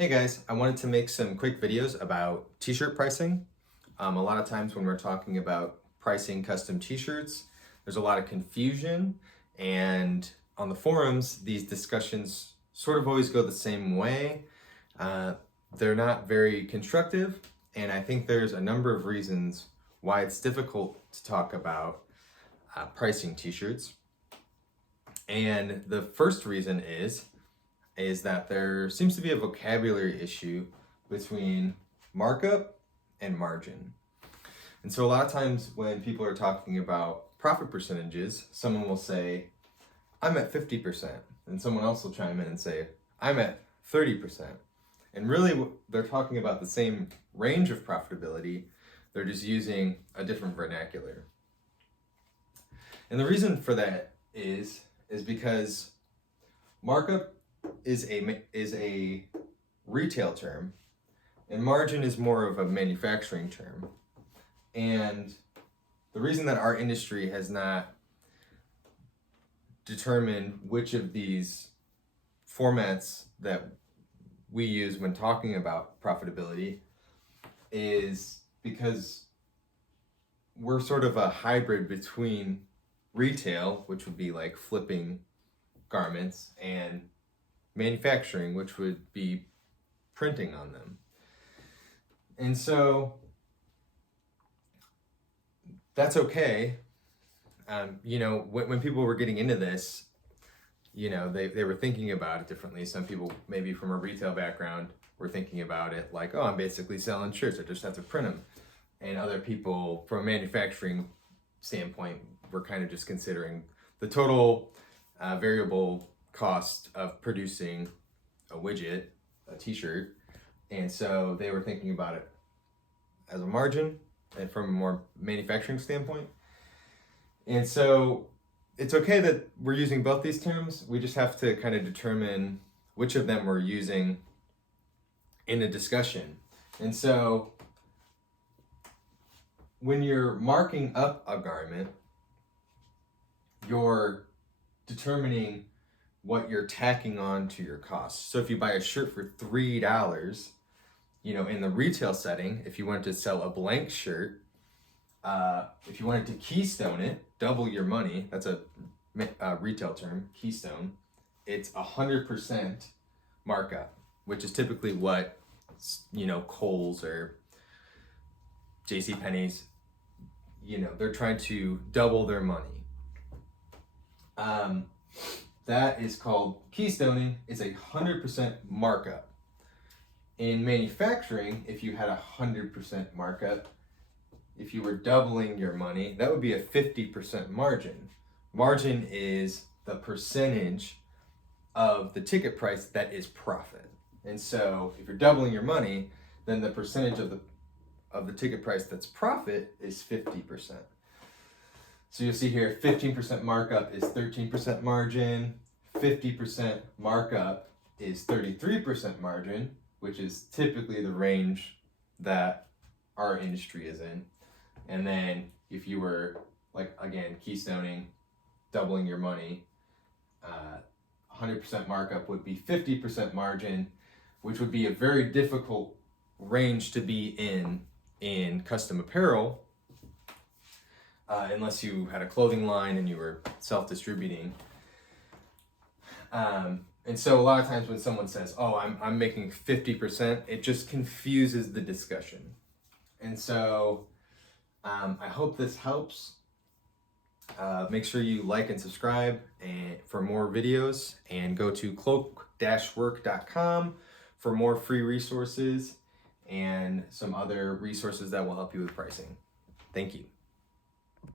Hey guys, I wanted to make some quick videos about t-shirt pricing. A lot of times when we're talking about pricing custom t-shirts, there's a lot of confusion, and on the forums, these discussions sort of always go the same way. They're not very constructive, and I think there's a number of reasons why it's difficult to talk about pricing t-shirts. And the first reason is that there seems to be a vocabulary issue between markup and margin. And so a lot of times when people are talking about profit percentages, someone will say, I'm at 50%, and someone else will chime in and say, I'm at 30%. And really they're talking about the same range of profitability, they're just using a different vernacular. And the reason for that is because markup is a retail term, and margin is more of a manufacturing term. And the reason that our industry has not determined which of these formats that we use when talking about profitability is because we're sort of a hybrid between retail, which would be like flipping garments, and manufacturing, which would be printing on them. And so that's okay. When people were getting into this, they were thinking about it differently. Some people, maybe from a retail background, were thinking about it like, oh, I'm basically selling shirts, I just have to print them. And other people, from a manufacturing standpoint, were kind of just considering the total variable cost of producing a widget, a t-shirt. And so they were thinking about it as a margin and from a more manufacturing standpoint. And so it's okay that we're using both these terms. We just have to kind of determine which of them we're using in a discussion. And so when you're marking up a garment, you're determining what you're tacking on to your costs. So if you buy a shirt for $3, in the retail setting, if you wanted to sell a blank shirt, if you wanted to keystone it, double your money, that's a retail term, keystone, it's 100% markup, which is typically what, Kohl's or JCPenney's, they're trying to double their money. That is called keystoning. It's 100% markup. In manufacturing, if you had 100% markup, if you were doubling your money, that would be a 50% margin. Margin is the percentage of the ticket price that is profit. And so if you're doubling your money, then the percentage of the ticket price that's profit is 50%. So you'll see here, 15% markup is 13% margin, 50% markup is 33% margin, which is typically the range that our industry is in. And then if you were, keystoning, doubling your money, 100% markup would be 50% margin, which would be a very difficult range to be in custom apparel, unless you had a clothing line and you were self-distributing. And so a lot of times when someone says, oh, I'm making 50%, it just confuses the discussion. And so I hope this helps. Make sure you like and subscribe for more videos, and go to cloak-work.com for more free resources and some other resources that will help you with pricing. Thank you.